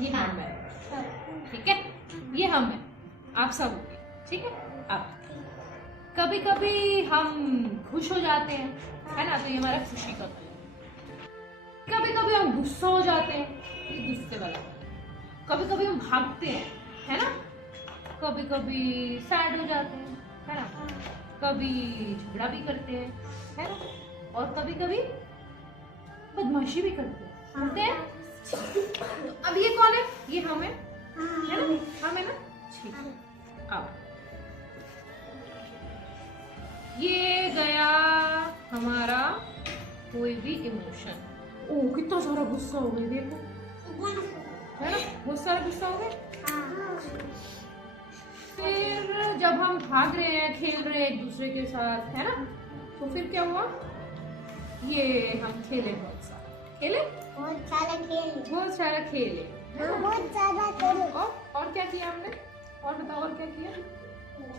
ये हम है, ठीक है, ये हम है, आप सब हो गए, ठीक है। अब कभी कभी हम खुश हो जाते हैं, है ना, तो ये हमारा खुशी का कलर। कभी कभी हम गुस्सा हो जाते हैं, ये गुस्से वाला। कभी कभी हम भागते हैं, है ना, कभी कभी सैड हो जाते हैं, है ना, कभी झगड़ा भी करते हैं, है ना, और कभी कभी बदमाशी भी करते हैं। तो अब ये कौन है? ये हम है ना, हम है ना, ठीक है। अब ये गया हमारा कोई भी इमोशन। ओ कितना सारा गुस्सा हो गया, देखो, है ना, बहुत सारा गुस्सा हो गया। फिर जब हम भाग रहे हैं, खेल रहे हैं एक दूसरे के साथ, है ना, तो फिर क्या हुआ? ये हम खेले, बहुत सारा खेले, बहुत सारा खेले, बहुत सारा खेले। और क्या किया हमने? और बताओ, और क्या किया?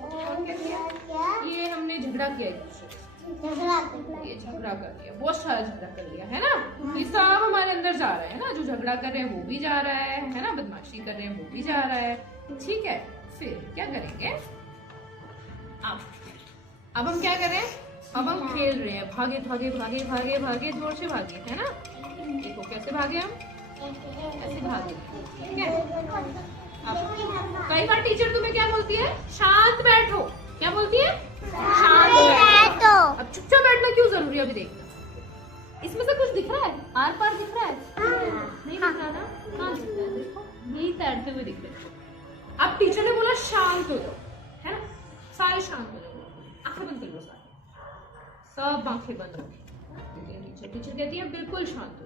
और क्या किया? ये हमने झगड़ा किया एक दूसरे से, ये झगड़ा कर लिया, बहुत सारा झगड़ा कर लिया, है ना। ये सब हमारे अंदर जा रहा है ना, जो झगड़ा कर रहे हैं वो भी जा रहा है ना, बदमाशी कर रहे हैं वो भी जा रहा है, ठीक है। फिर क्या करेंगे? अब हम क्या करें? अब हम खेल रहे हैं, भागे भागे भागे भागे भागे, जोर से भागे, है ना। देखो कैसे भागे हम, ऐसे भागे, ठीक है। अब कई बार टीचर तुम्हें क्या बोलती है? शांत बैठो। क्या बोलती है? शांत बैठो। अब चुपचाप बैठना क्यों जरूरी है? अभी देखना, इसमें से कुछ दिख रहा है? आर पार दिख रहा है? नहीं दिख रहा ना? कहाँ दिख रहा है? देखो, यही तैरते हुए दिख रहे हैं। अब टीचर ने बोला शांत हो जाओ, है ना, सारे शांत हो जाओ, आंखें बंद कर लो, सारे सब आंखें बंद रखो। टीचर कहती है बिल्कुल शांत हो।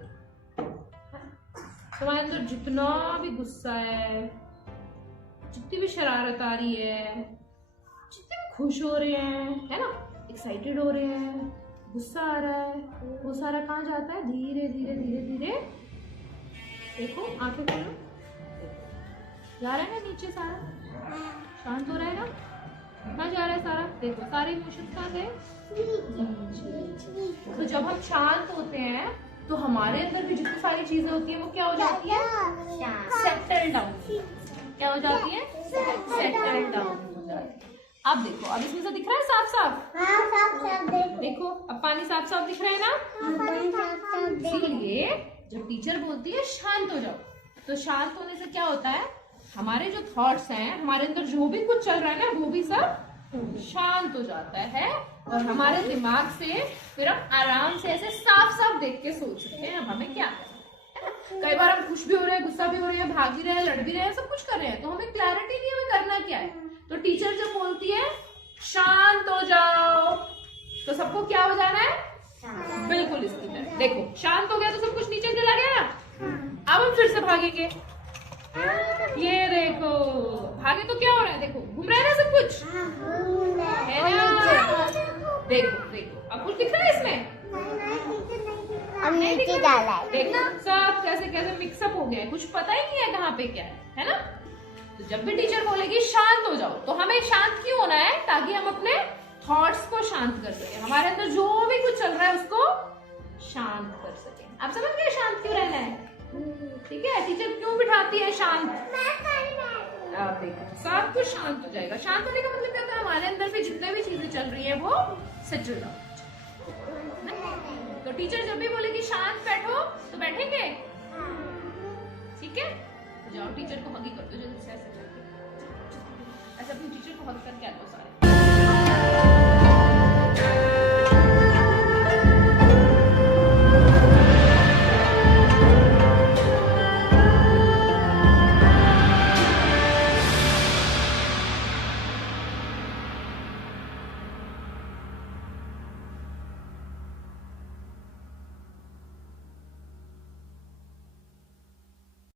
तुम्हारे अंदर जितना भी गुस्सा है, जितनी भी शरारत आ रही है, जितने भी खुश हो रहे हैं, है ना, एक्साइटेड हो रहे हैं, गुस्सा आ रहा है, वो सारा कहाँ जाता है? धीरे धीरे धीरे धीरे, देखो आंखें खोलो, जा रहा है ना नीचे, सारा शांत हो रहा है ना। कहाँ जा रहा है सारा? देखो सारे इमोशंस कहाँ गए? तो जब हम शांत होते हैं तो हमारे अंदर भी जितनी सारी चीजें होती है वो क्या हो जाती है? Settle down. क्या हो जाती है? सेटल डाउन हो जाती है। अब देखो, अब इसमें से दिख रहा है साफ साफ? देखो अब पानी साफ साफ दिख रहा है ना। इसीलिए जब टीचर बोलती है शांत हो जाओ, तो शांत होने से क्या होता है? हमारे जो थॉट्स हैं, हमारे अंदर जो भी कुछ चल रहा है ना, वो भी सब शांत हो जाता है, और हमारे दिमाग से फिर हम आराम से ऐसे साफ साफ देख के सोच सकते हैं अब हमें क्या है। कई बार हम खुश भी हो रहे हैं, गुस्सा भी हो रहे हैं, भाग भी रहे हैं, लड़ भी रहे हैं, सब कुछ कर रहे हैं, तो हमें क्लैरिटी नहीं है हमें करना क्या है। तो टीचर जब बोलती है शांत हो जाओ, तो सबको क्या हो जाना है? बिल्कुल इसकी तरह। देखो शांत हो गया तो सब कुछ नीचे चला गया ना। अब हम फिर से भागेंगे, ये देखो भागे तो क्या हो रहा है? देखो घूम रहा है ना सब कुछ, है ना। देखो देखो अब कुछ दिख रहा है इसमें? अब नीचे डाला है, देखो सब कैसे कैसे मिक्सअप हो गया है, कुछ पता ही नहीं है कहाँ पे क्या है ना। तो जब भी टीचर बोलेगी शांत हो जाओ, तो हमें शांत क्यों होना है? ताकि हम अपने थॉट्स को शांत कर सके, हमारे अंदर जो भी कुछ चल रहा है उसको शांत कर सके। आप समझ गए शांत क्यों रहना है? ठीक है, टीचर क्यों बिठाती है शांत? आप देखो सब कुछ शांत हो जाएगा। शांत होने का मतलब क्या होता है? हमारे अंदर भी जितने भी चीजें चल रही है वो सेटल डाउन। तो टीचर जब भी बोलेगी शांत बैठो, तो बैठेंगे, ठीक है। तो जाओ टीचर को हगी कर दो जल्दी से, ऐसे अपनी टीचर को हग करके आ जाओ सारा।